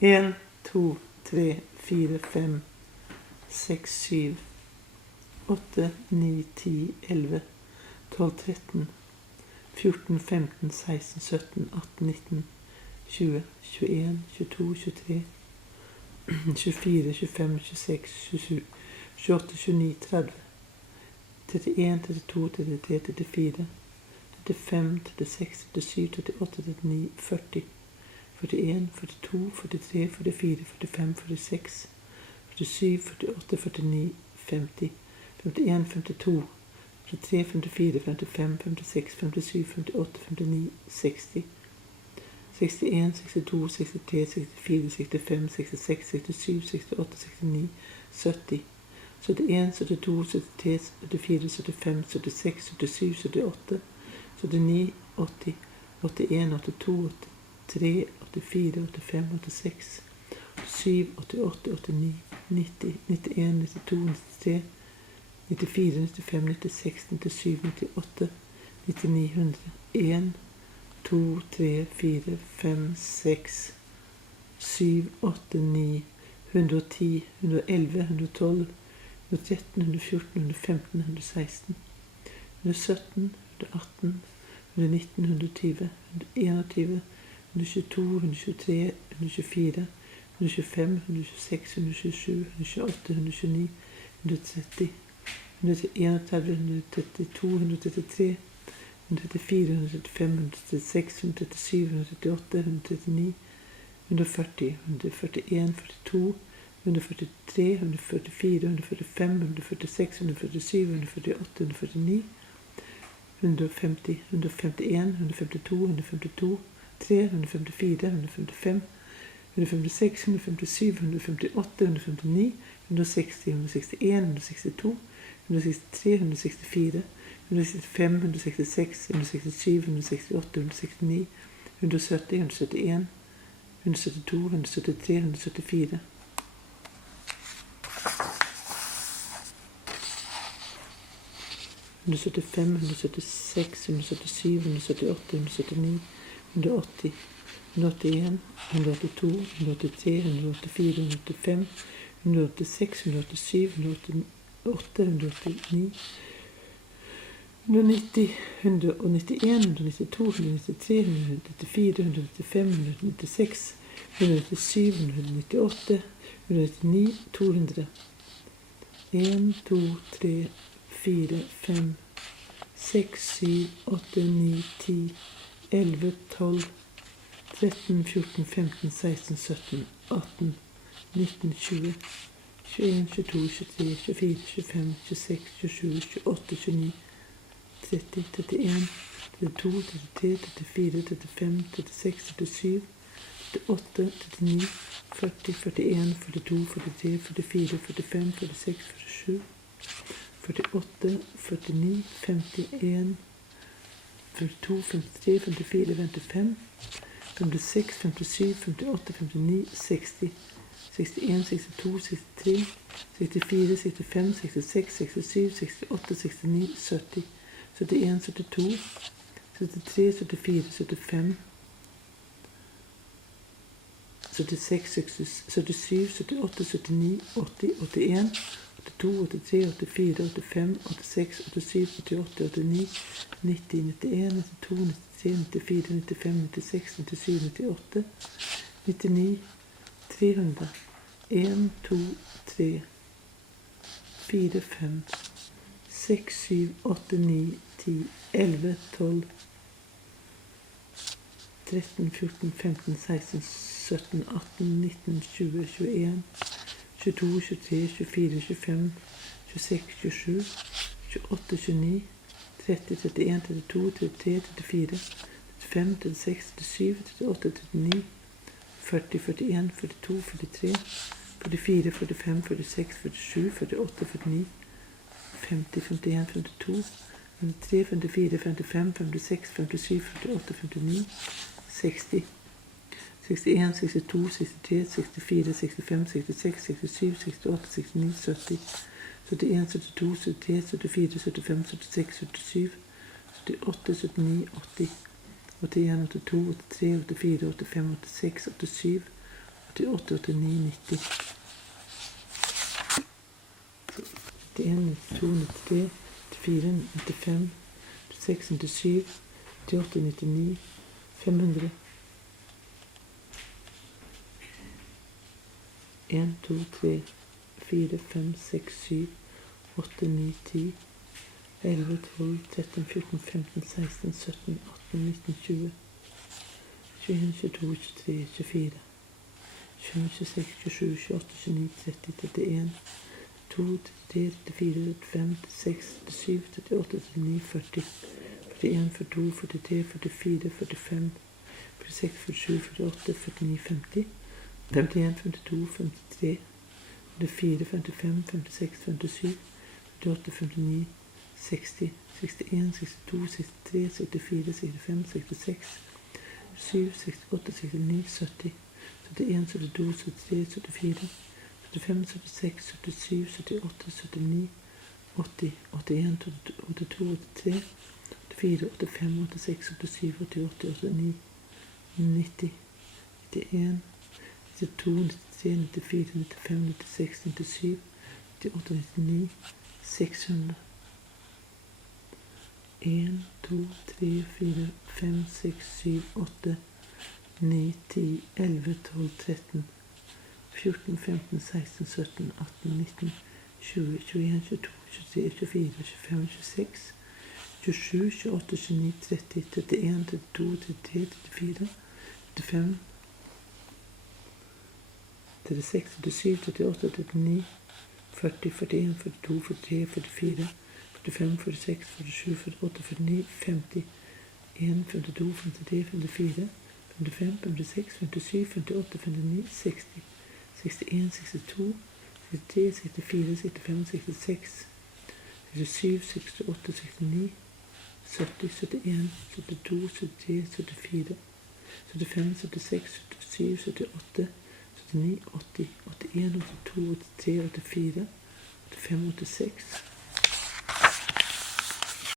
1, 2, 3, 4, 5, 6, 7, 8, 9, 10, 11, 12, 13, 14, 15, 16, 17, 18, 19, 20, 21, 22, 23, 24, 25, 26, 27, 28, 29, 30, 31, 32, 33, 34, 35, 36, 37, 38, 39, 40, 41, 42, 43, 44, 45, 46, 47, 48, 49, 50, 51, 52, 53, 54, 55, 56, 57, 58, 59, 60, 61, 62, 63, 64, 65, 66, 67, 68, 69, 70, 71, 72, 73, 74, 75, 76, 77, 78, 79, 80, 81, 82, 83, 84, 85, 86, 87, 88, 89, 90, 91, 92, 93, 94, 95, 96, 97, 98, 99, 100, 1, 2, 3, 4, 5, 6, 7, 8, 9, 110, 111, 112, 113, 114, 115, 116, 117, 118, 119, 120, 121, 122, 123, 124, 125, 126, 127, 128, 129, 130, 131, 132, 133, 134, 135, 136, 137, 138, 139, 140, 141, 42, 143, 144, 145, 146, 147, 148, 149, 150, 151, 152, 152, 3, 154, 155, 156, 157, 158, 159, 160, 161, 162, 163, 164, 165, 166, 167, 168, 169, 170, 171, 172, 173, 174. 175, 176, 177, 178, 179, 180, 181, 182, 183, 184, 185, 186, 187, 188, 189, 190, 191, 192, 193, 194, 195, 196, 197, 198, 199, 200. 1, 2, 3, 4, 5, 6, 7, 8, 9, 10, 11, 12, 13, 14, 15, 16, 17, 18, 19, 20, 21, 22, 23, 24, 25, 26, 27, 28, 29, 30, 31, 32, 33, 34, 35, 36, 37, 38, 39, 40, 41, 42, 43, 44, 45, 46, 47, 48, 49, 51, 52, 53, 54, 55, 56, 57, 58, 59, 60, 61, 62, 63, 64, 65, 66, 67, 68, 69, 70, 71, 72, 73, 74, 75, 76, 77, 78, 79, 80, 81, 82, 83, 84, 85, 86, 87, 88, 89, 90, 91, 92, 93, 94, 95, 96, 97, 98, 99, 300, 1, 2, 3, 4, 5, 6, 7, 8, 9, 10, 11, 12, 13, 14, 15, 16, 17, 18, 19, 20, 21, 22, 23, 24, 25, 26, 27, 28, 29, 30, 31, 32, 33, 34, 35, 36, 37, 38, 39, 40, 41, 42, 43, 44, 45, 46, 47, 48, 49, 50, 51, 52, 53, 54, 55, 56, 57, 58, 59, 60, 61, 62, 63, 64, 65, 66, 67, 68, 69, 70, 71, 72, 73, 74, 75, 76, 77, 78, 79, 80, 81, 82, 83, 84, 85, 86, 87, 88, 89, 90. 91, 92, 93, 94, 95, 96, 97, 98, 99, 500. 1, 2, 3, 4, 5, 6, 7, 8, 9, 10, 11, 12, 13, 14, 15, 16, 17, 18, 19, 20, 21, 22, 23, 24, 25, 26, 27, 28, 29, 30, 31, 32, 33, 34, 35, 36, 37, 38, 39, 40, 41, 42, 43, 44, 45, 46, 47, 48, 49, 50, 51, 52, 53, 54, 55, 56, 57, 58, 59, 60, 61, 62, 63, 64, 65, 66, 67, 68, 69, 70, 71, 72, 73, 74, 75, 76, 77, 78, 79, 80, 81, 82, 83, 84, 85, 86, 87, 88, 89, 90, 91, 92, 93, 94, 95, 96, 97, 98, 99, 600. 1, 2, 3, 4, 5, 6, 7, 8, 9, 10, 11, 12, 13, 14, 15, 16, 17, 18, 19, 20, 21, 22, 23, 24, 25, 26, 27, 28, 29, 30, 31, 32, 33, 34, 35, 36, 37, 38, 39, 40, 41, 42, 43, 44, 45, 46, 47, 48, 49, 50, 1, 52, 53, 54, 55, 56, 57, 58, 59, 60, 61, 62, 63, 64, 65, 66, 67, 68, 69, 70, 71, 72, 73, 74, 75, 76, 77, 78, 79, 80, 81, 82, 83, 84, 85, 86,